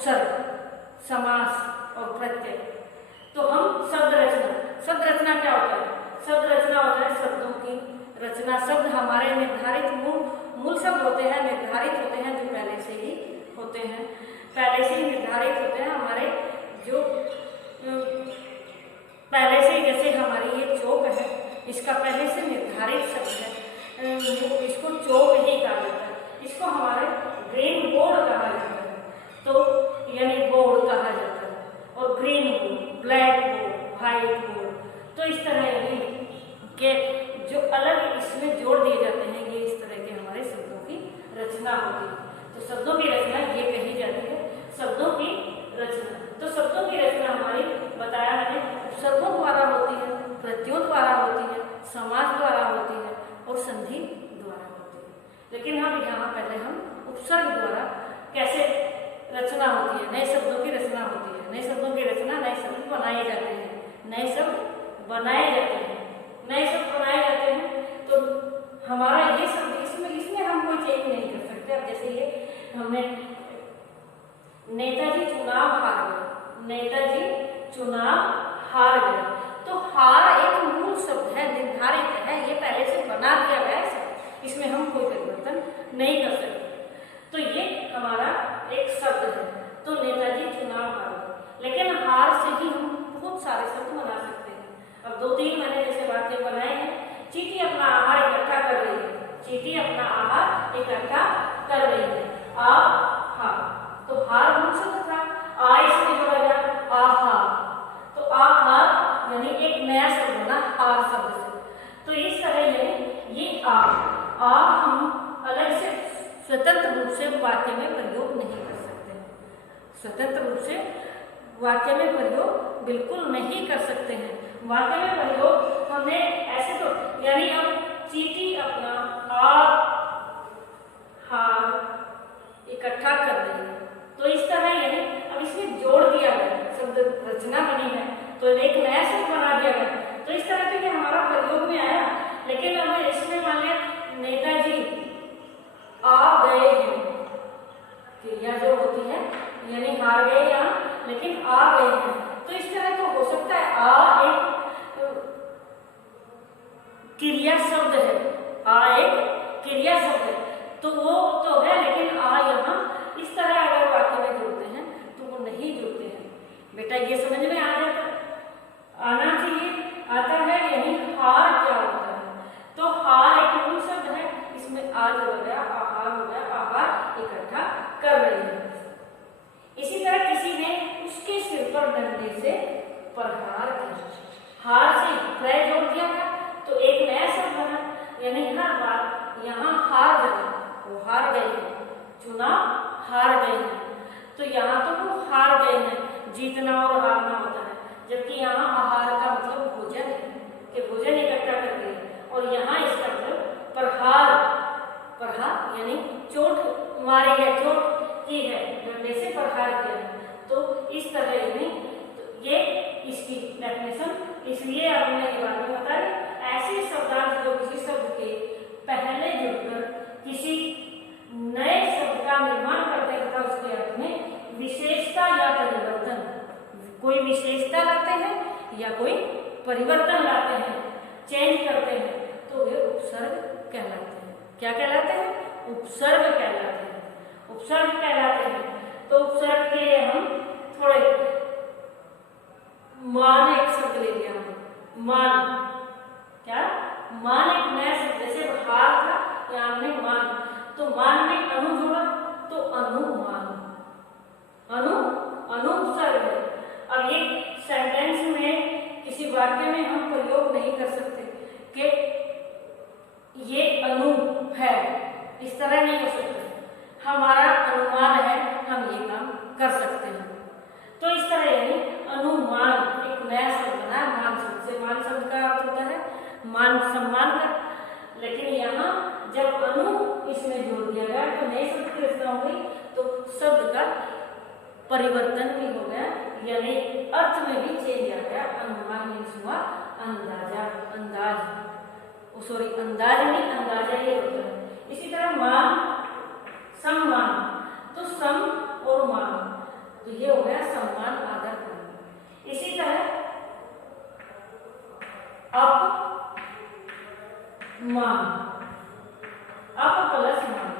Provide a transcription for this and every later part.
उपसर्ग, समास और प्रत्यय। तो हम शब्द रचना क्या होता है? शब्द रचना होता है शब्दों की रचना। शब्द हमारे निर्धारित मूल शब्द होते हैं, निर्धारित होते हैं, जो पहले से ही होते हैं, पहले से ही निर्धारित होते हैं हमारे, जो पहले से ही, जैसे हमारी ये चौक है, इसका पहले से निर्धारित शब्द है, इसको चौक ही कहा जाता है। इसको हमारे ग्रीन बोर्ड कहा जाता है, तो यानी बोर्ड कहा जाता है। और green board, black board, white board. तो इस तरह के जो अलग इसमें जोड़ दिए जाते हैं, ये इस तरह के हमारे शब्दों की रचना होती है। तो शब्दों की रचना ये कही जाती है, शब्दों की रचना। तो शब्दों की रचना हमारी बताया मैंने उपसर्गों द्वारा होती है, प्रत्ययों द्वारा होती है, समास द्वारा होती है और संधि द्वारा होती है। लेकिन हम यहाँ पहले हम उपसर्ग द्वारा कैसे रचना होती है, नए शब्दों की रचना होती है। नए शब्दों की रचना, नए शब्द बनाए जाते हैं, नए शब्द बनाए जाते हैं, नए शब्द बनाए जाते हैं। तो हमारा ये शब्द इसमें हम कोई चेंज नहीं कर सकते। अब जैसे ये हमने नेताजी चुनाव हार गए, नेताजी चुनाव हार गए। तो हार एक मूल शब्द है, निर्धारित है, ये पहले से बना दिया गया शब्द, इसमें हम कोई परिवर्तन नहीं कर सकते। तो ये हमारा एक शब्द है। तो नेताजी चुनाव हार गए, लेकिन हार से ही हम बहुत सारे शब्द बना सकते हैं। अब 2-3 मैंने जैसे वाक्य बनाए हैं। चींटी अपना आहार इकट्ठा कर रही है, चींटी अपना आहार इकट्ठा कर रही है। आ हा, तो हार मूल शब्द था, आ इसमें जोड़ा गया आहा, तो आहा यानी एक नया शब्द बना हार शब्द से। तो इस तरह ये आ हम अलग से स्वतंत्र रूप से वाक्य में प्रयोग नहीं कर सकते हैं। स्वतंत्र रूप से वाक्य में प्रयोग बिल्कुल नहीं कर सकते हैं। वाक्य में प्रयोग हमने ऐसे तो, यानी अब चींटी अपना आहार इकट्ठा कर रही है, तो इस तरह यानी अब इसमें जोड़ दिया गया, शब्द रचना बनी है, तो एक नया शब्द बना दिया गया। तो इस तरह से हमारा प्रयोग में आया। लेकिन अब इसमें मान लिया नेताजी आ गए हैं, क्रिया जो होती है यानी हार गए यहाँ, लेकिन आ गए हैं। तो इस तरह तो हो सकता है आ एक क्रिया शब्द है, आ एक क्रिया शब्द है, तो वो तो है, लेकिन आ यहाँ इस तरह अगर वाक्य में जोड़ते हैं तो वो नहीं जोड़ते हैं। बेटा ये समझ में आ जाता, आना चाहिए, आता है। यानी हार क्या होता है? तो हार एक मूल शब्द है, इसमें आ जोड़ा गया, आहार हो गया, आहार इकट्ठा कर रही है। इसी तरह किसी ने उसके सिर पर डंडे से प्रहार किया, हार से प्रय जोड़ दिया गया, तो एक नया शब्द बना। यानी हर बार यहाँ हार गए, वो हार गए हैं, चुनाव हार गए हैं। तो यहाँ तो वो हार गए हैं, जीतना और हारना होता है, जबकि यहाँ आहार का मतलब भोजन है, कि भोजन इकट्ठा कर रही है। और यहाँ इसका मतलब प्रहार, प्रहार यानी चोट मारी है, चोट की है, डंडे से प्रहार किया है। तो इस तरह यानी तो ये इसकी डेफिनेशन, इसलिए अब मैं ये बात बताई। ऐसे शब्दार्थ जो किसी शब्द के पहले जुड़कर किसी नए शब्द का निर्माण करते हैं तथा उसके अर्थ में विशेषता या परिवर्तन, कोई विशेषता लाते हैं या कोई परिवर्तन लाते हैं, चेंज करते हैं, तो वे उपसर्ग कहलाते हैं। क्या कहलाते हैं? उपसर्ग कहलाते हैं, उपसर्ग कहलाते हैं। तो उपसर्ग के लिए हम थोड़े मान एक शब्द ले लिया, मान, क्या मान एक नया शब्द, जैसे हार था या हमने मान, तो मान में अनु जोड़ा तो अनुमान, अनुपसर्ग है। अब ये सेंटेंस में किसी वाक्य में हम प्रयोग नहीं कर सकते कि ये अनु है, इस तरह नहीं हो सकता। हमारा अनुमान है, हम ये काम कर सकते हैं। तो इस तरह यानी अनुमान एक नया शब्द बना, मान शब्द से। मान शब्द का अर्थ होता है मान, सम्मान का। लेकिन यहाँ जब अनु इसमें जोड़ दिया गया तो नए शब्द की रचना हो गई, तो शब्द का परिवर्तन भी हो गया, यानी अर्थ में भी चेंज आ गया। अनुमान मीन्स हुआ अंदाजा, अंदाज, सॉरी अंदाज नहीं, अंदाजा ये होता है। इसी तरह मान, सम्मान, तो सम और मान, मान, अप प्लस मान,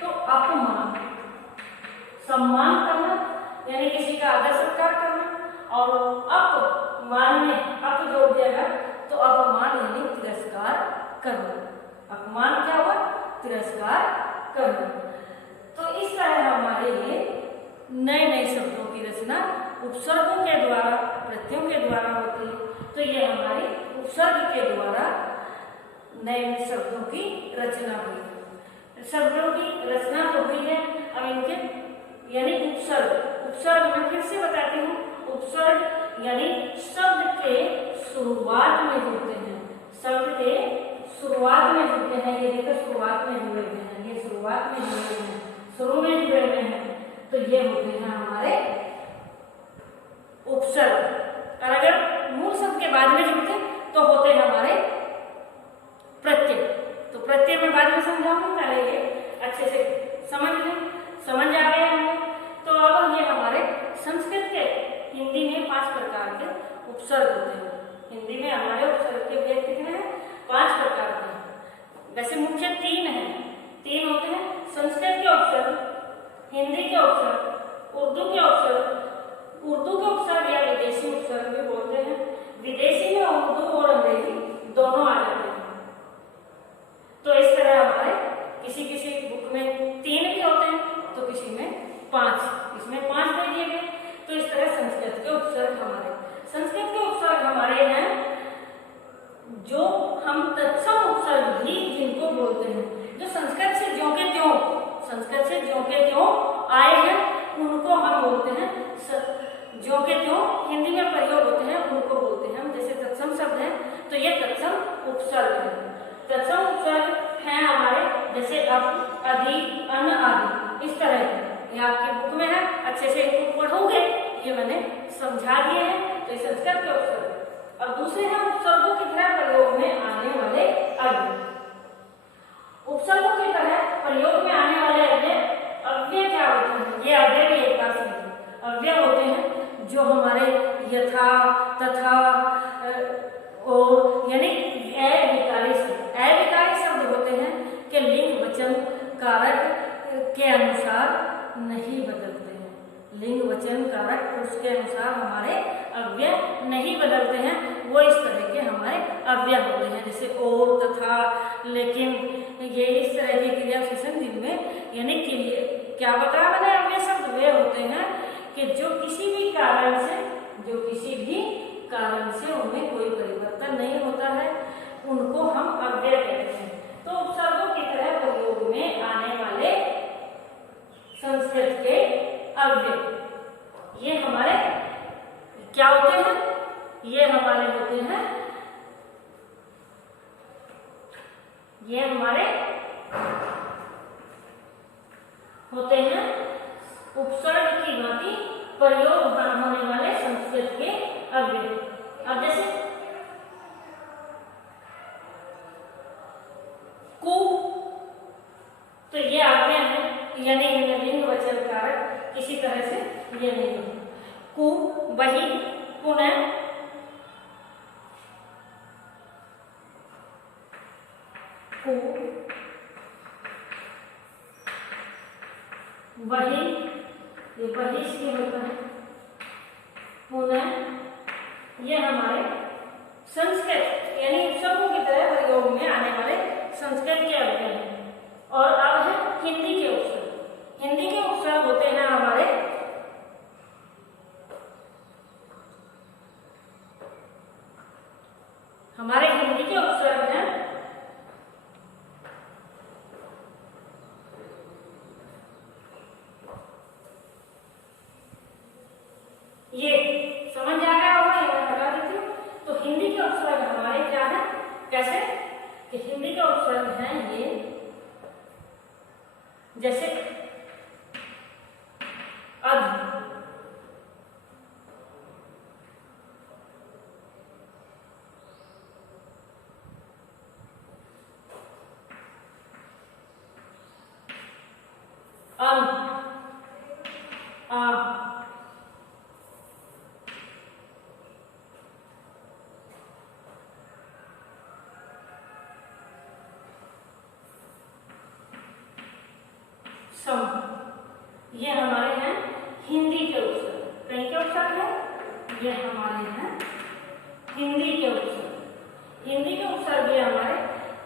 तो अपमान, सम्मान करना यानी किसी का आदर सत्कार करना, और अपमान में अप जोड़ दिया गया तो अपमान यानी तिरस्कार करना। अपमान क्या हुआ? तिरस्कार करना। तो इस तरह हमारे ये नए नए शब्दों की रचना उपसर्गों के द्वारा, प्रत्ययों के द्वारा होती है। तो ये हमारी उपसर्ग के द्वारा नए नए शब्दों की रचना हुई है। शब्दों की रचना तो हुई है, अब इनके यानी उपसर्ग, उपसर्ग मैं फिर से बताती हूँ। उपसर्ग यानी शब्द के शुरुआत में जुड़ते हैं, शब्द के शुरुआत में जुड़ते हैं। ये देखो शुरुआत में जुड़े हुए हैं, ये शुरुआत में जुड़े हुए हैं, शुरू में जुड़े हुए हैं, तो ये होते हैं हमारे उपसर्ग। और अगर मूल शब्द के बाद में जुड़ते तो होते हैं हमारे प्रत्यय। तो प्रत्यय में बाद में समझाऊंगी, पहले ये अच्छे से समझ लें, समझ आ गया हमें। तो अब ये हमारे संस्कृत के, हिंदी में 5 प्रकार के उपसर्ग होते हैं। हिंदी में हमारे उपसर्ग के भेद कितने हैं? 5 प्रकार के हैं। वैसे मुख्य 3 हैं, 3 होते हैं। संस्कृत के उपसर्ग, हिंदी के उपसर्ग, उर्दू के उपसर्ग। उर्दू के उपसर्ग या विदेशी उपसर्ग भी बोलते हैं। विदेशी में उर्दू और अंग्रेजी दोनों आ जाते हैं। तो इस तरह हमारे किसी किसी बुक में 3 भी होते हैं, तो किसी में 5, इसमें 5 दे दिए गए। तो इस तरह संस्कृत के उपसर्ग हमारे, संस्कृत के उपसर्ग हमारे हैं जो हम तत्सम उपसर्ग भी जिनको बोलते हैं, जो संस्कृत से ज्यों के त्यों, संस्कृत से ज्यों के त्यों आए हैं, उनको हम बोलते हैं ज्यों के त्यों हिंदी में प्रयोग होते हैं, उनको बोलते हैं हम। जैसे तत्सम शब्द है तो ये तत्सम उपसर्ग है। तत्सम उपसर्ग हैं हमारे जैसे अब, अधि, अन आदि, इस तरह के। ये आपकी बुक में है, अच्छे से इनको पढ़ोगे, ये मैंने समझा दिए हैं। तो ये संस्कृत के उपसर्ग। अब दूसरे हैं उपसर्गों की तरह प्रयोग में आने वाले अव्यय। उपसर्गों की तरह प्रयोग में आने वाले अव्यय क्या होते हैं? ये अव्यय भी एक बार समझो। अव्यय होते हैं जो हमारे यथा, तथा और यानी अविकारी शब्द, अविकारी शब्द होते हैं कि लिंग वचन कारक के अनुसार नहीं बदलते हैं। लिंग वचन कारक पुरुष के अनुसार हमारे अव्यय नहीं बदलते हैं, वो इस तरह के हमारे अव्यय होते हैं। जैसे और, तथा, लेकिन, ये इस तरह के क्रिया विशेषण जिनमें यानी कि क्या बताया मैंने, अव्यय शब्द वे होते हैं कि जो किसी भी कारण से, जो किसी भी कारण से उनमें कोई परिवर्तन नहीं होता है, उनको हम अव्यय कहते हैं। तो उपसर्गों की तरह प्रयोग में आने वाले संस्कृत के अव्यय ये हमारे क्या होते हैं? ये हमारे होते हैं, ये हमारे होते हैं उपसर्ग की भांति प्रयोग होने वाले संस्कृत के अव्यय। अब जैसे कु, तो ये अव्यय है, यानी लिंग वचन कारक, किसी तरह से ये नहीं है। कु, वही, पुनः, कु, वही, ये वही से होता है, पुनः, ये हमारे संस्कृत यानी उपसर्गों की तरह प्रयोग में आने वाले संस्कृत के अव्यय हैं। और अब है हिंदी के उपसर्ग। हिंदी के उपसर्ग होते हैं हमारे हिंदी के उपसर्ग हैं ये, समझ आ गया होगा, ये मैं बता देती हूँ। तो हिंदी के उपसर्ग हमारे क्या है, कैसे कि हिंदी के उपसर्ग हैं ये, जैसे अध, अन, आ, सम, ये हमारे हैं हिंदी के उपसर्ग। कहीं के उपसर्ग है, ये हमारे हैं हिंदी के उपसर्ग। हिंदी के उपसर्ग ये हमारे,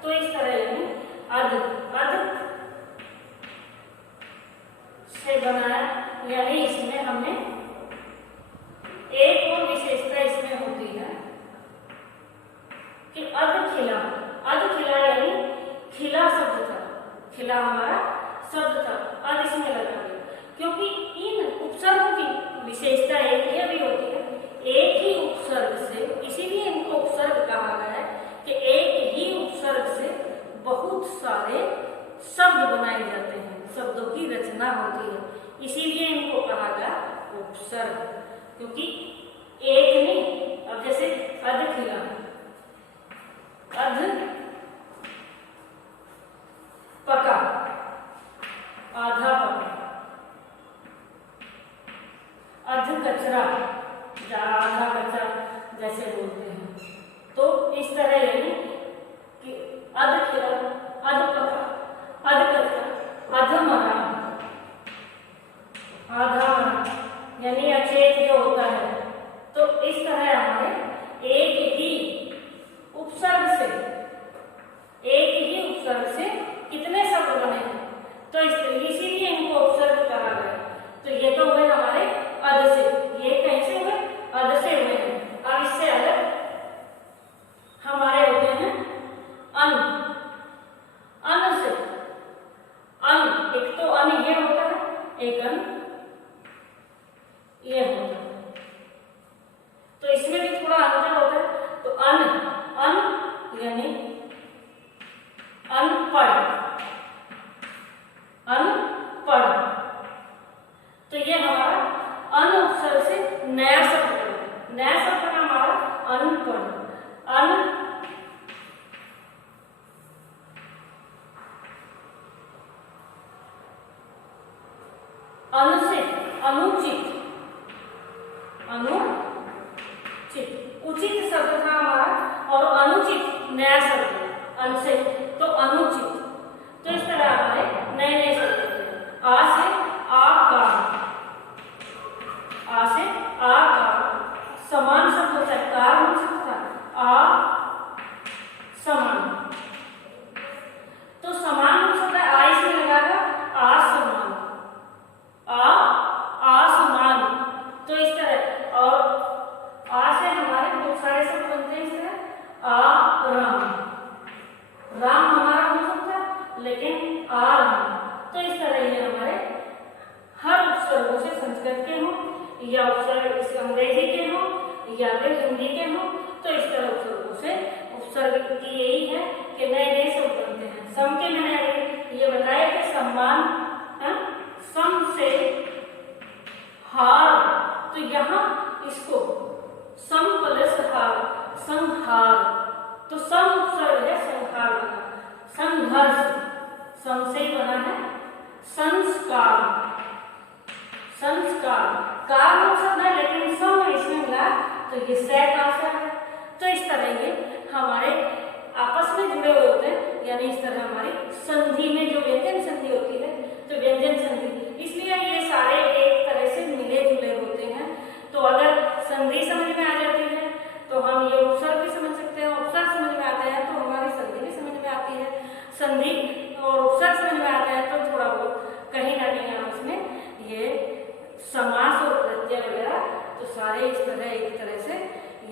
तो इस तरह यानी अध, अध से बनाया, यानी इसमें हमें एक और विशेषता इसमें होती है कि अध खिला, अध खिला यानी खिला शब्द था, खिला हमारा शब्द था, अध इसमें लगा दिया, क्योंकि इन उपसर्ग की विशेषता एक यह भी होती है, एक ही उपसर्ग से, इसीलिए इनको उपसर्ग कहा गया है कि एक ही उपसर्ग से बहुत सारे शब्द बनाए जाते हैं, शब्दों की रचना होती है, इसीलिए इनको कहा गया उपसर्ग। क्योंकि एक नहीं, अब जैसे अध खिला, अध पका, आधा पका, अध कचरा, आधा कचरा जैसे बोलते हैं, तो इस तरह यानी कि अध खिला, अध पका, अध कचरा, अध मरा, आधा मरा, यानी अचेत जो होता है। तो इस तरह हमारे एक ही उपसर्ग से, एक ही उपसर्ग से कितने शब्द बने हैं, तो इसीलिए इनको उपसर्ग कहा गया। तो ये तो हुए हमारे अध से, ये कहीं से हुए, अध से हुए हैं। अब इससे अलग हमारे होते हैं अन, अन से, अन, एक तो अन ये होता है, एक अन ये होता है, तो इसमें भी थोड़ा अंतर होता है। तो अन, अन यानी अनपढ़, अनपढ़, तो ये हमारा अन उपसर्ग से नया शब्द है, नया शब्द है हमारा अनपढ़, अन अनुचित, अनुचित, अनुचित, उचित शब्द था हमारा और अनुचित नया शब्द है, अन से, तो अनुचित। तो इस तरह हमारे नए नए शब्द होते हैं। आ से आकार, आ से आकार, समान शब्द होता है, कार हो सकता है, आ समान, तो समान हो सकता है, आ इसमें लगाएगा आसमान, आसमान, तो इस तरह। और आ से हमारे बहुत सारे शब्द बनते हैं इस तरह, आ राम, राम हमारा हो सकता है, लेकिन आ राम, तो इस तरह ये हमारे हर उपसर्गों से संस्कृत के हों या उपसर्ग इस अंग्रेजी के हों या फिर हिंदी के हों, तो इस तरह उपसर्गों से, उपसर्ग की यही है कि नए नए शब्द बनते हैं। सम के मैंने ये बताया कि सम्मान, सम से हार, तो यहाँ इसको सम प्लस हार, संहार, तो सम उपसर्ग है, संहार बना, संघर्ष, सम से ही बना है, संस्कार, संस्कार, कार हो सकता है लेकिन सम इसमें मिला तो ये सै का है। तो इस तरह ये हमारे आपस में जुड़े हुए होते हैं, यानी इस तरह हमारी संधि में जो व्यंजन संधि होती है, तो व्यंजन संधि, इसलिए ये सारे एक तरह से मिले जुले होते हैं। तो अगर संधि समझ में आ जाती है तो हम ये उपसर्ग भी समझ सकते हैं, उपसर्ग समझ में आता है तो हमारी संधि भी समझ में आती है, संधि और उपसर्ग समझ में आता है तो थोड़ा बहुत कहीं ना कहीं आपस में ये समास और प्रत्यय वगैरह, तो सारे इस तरह एक तरह से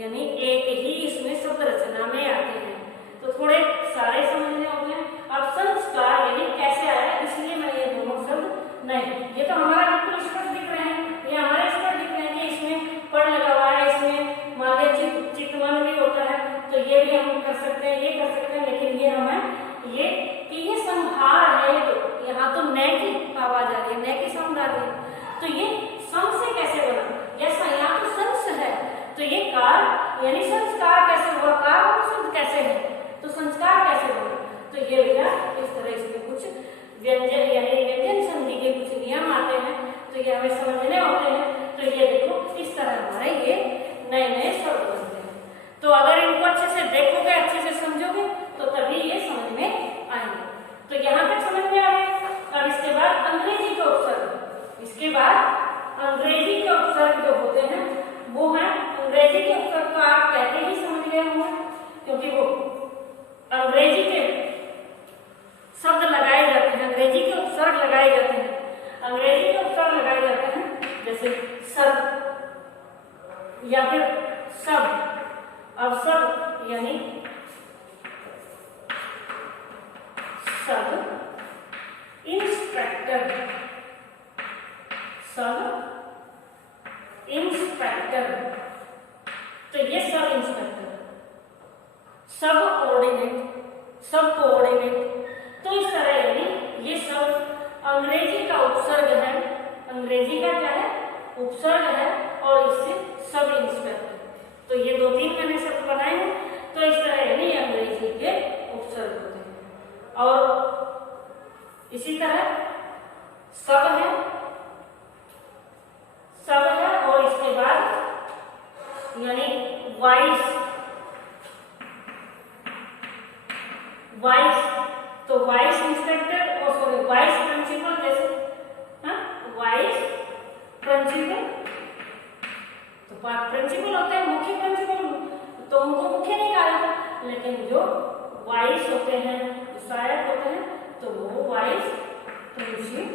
यानी एक ही इसमें शब्द रचना में आते हैं। तो थोड़े सारे समझने हो गए। अब संस्कार यानी कैसे आया, इसलिए मैं ये दोनों शब्द नहीं, ये तो हमारा बिल्कुल स्पष्ट दिख रहे हैं, ये हमारे स्पष्ट दिख रहे हैं कि इसमें पढ़ लगा हुआ है, इसमें मान लीजिए चित्तवन भी होता है, तो ये भी हम कर सकते हैं, ये कर सकते हैं, लेकिन ये हमें ये कि ये संहार है, तो यहाँ तो न की आवाज आ रही है, न की साउंड आ रही है, तो ये सम से कैसे बना, जैसा यहाँ तो संस है, तो ये कार यानी संस्कार कैसे हुआ, कार और शब्द कैसे है, तो संस्कार कैसे बना, तो ये भैया इस तरह इसमें कुछ व्यंजन यानी व्यंजन संधि के कुछ नियम आते हैं, तो ये हमें समझने होते हैं। तो ये देखो इस तरह हमारे ये नए नए शब्द बनते हैं। तो अगर इनको अच्छे से देखोगे, अच्छे से समझोगे, तो तभी ये समझ में आएंगे। तो यहाँ तक समझ में आ गए। अब इसके बाद अंग्रेजी उपसर्ग लगाए जाते हैं, अंग्रेजी के उपसर्ग लगाए जाते हैं, जैसे सब या फिर सब। अब सब यानी सब इंस्पेक्टर, सब इंस्पेक्टर, तो ये सब इंस्पेक्टर, सब कोऑर्डिनेट, सब कोऑर्डिनेट, तो इस तरह यानी ये सब अंग्रेजी का उपसर्ग है, अंग्रेजी का क्या है उपसर्ग है, और इससे सब इंस्पेक्टर। तो ये 2-3 मैंने शब्द बनाए हैं, तो इस तरह यानी अंग्रेजी के उपसर्ग होते हैं। और इसी तरह सब है, सब है, और इसके बाद यानी वाइस, वाइस, तो वाइस इंस्पेक्टर और सॉरी वाइस प्रिंसिपल, जैसे वाइस प्रिंसिपल, तो प्रिंसिपल होते हैं मुख्य प्रिंसिपल, तो उनको मुख्य नहीं कहा जाता, लेकिन जो वाइस होते हैं, जो सहायक होते हैं, तो वो वाइस प्रिंसिपल,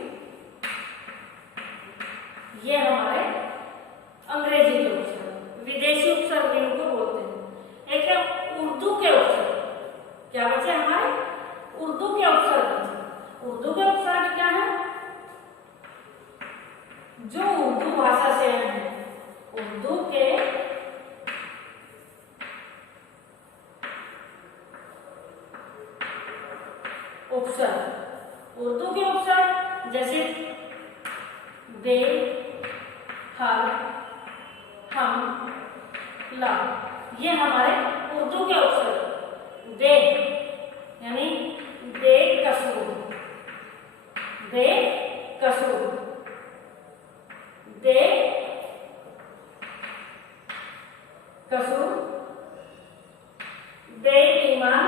ये हमारे अंग्रेजी के उपसर्ग, विदेशी उपसर्ग इनको बोलते हैं। एक है उर्दू के उपसर्ग, क्या बचे हमारे उर्दू के उपसर्ग। उर्दू के उपसर्ग क्या है, जो उर्दू भाषा से आए हैं, उर्दू के उपसर्ग, उर्दू के उपसर्ग जैसे बे, हर, हम, ला, ये हमारे उर्दू के उपसर्ग। दे यानी बेकसूर, बेकसूर, बेकसूर, बेईमान,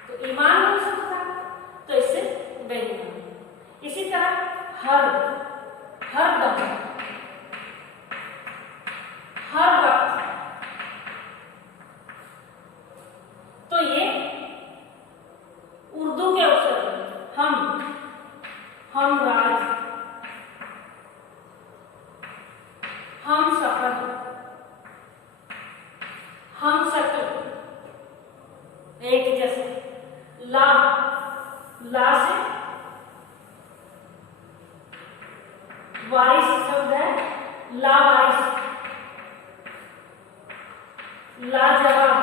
तो ईमान हो सकता है, तो इससे बेईमान। इसी तरह हर, हर दम, हर वक्त, तो ये उर्दू के उपसर्ग। हम राज, हम सफर, हम शक्ल, एक जैसे। ला, ला से वारिस शब्द है, लावारिस, लाजवाब,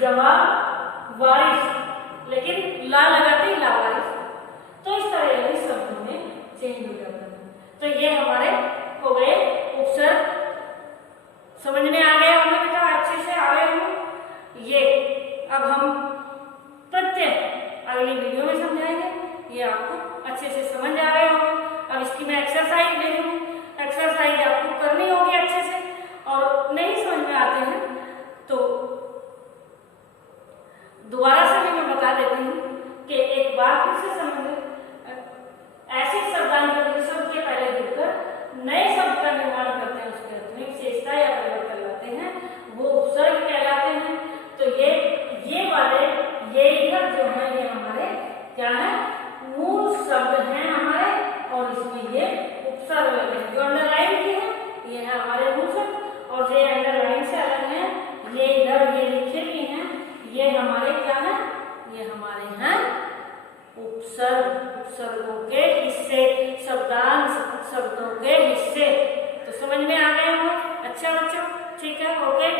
जवाब, वारिस, लेकिन ला लगाते ही लावारिस, तो इस तरह के शब्दों में चेंज हो जाता है। तो ये हमारे हो गए उपसर्ग, समझ में आ गए होंगे बेटा, अच्छे से आ गए होंगे ये। अब हम प्रत्यय अगली वीडियो में समझाएंगे, ये आपको अच्छे से समझ आ रहे होंगे। अब इसकी मैं एक्सरसाइज दे रही हूँ, एक्सरसाइज आपको करनी होगी अच्छे से, और नहीं समझ में आते हैं तो दोबारा से भी मैं बता देती हूँ कि एक बार फिर से समझ। ऐसे शब्दांतर जो शब्द के पहले जुड़कर नए शब्द का निर्माण करते हैं, उसके अर्थ में विशेषता या परिवर्तन लाते हैं, वो उपसर्ग कहलाते हैं। तो ये वाले, ये इधर जो है, ये हमारे क्या है, मूल शब्द हैं हमारे, और इसमें ये उपसर्ग लगे हैं। जो अंडरलाइन की है ये है हमारे मूल शब्द, और जो अंडरलाइन से अलग है, ये इधर ये लिखे भी हैं, ये हमारे क्या है, ये हमारे हैं उपसर्ग, उपसर्गों के हिस्से, शब्दांश शब्दों के हिस्से। तो समझ में आ गए होंगे। अच्छा बच्चों, ठीक है, ओके।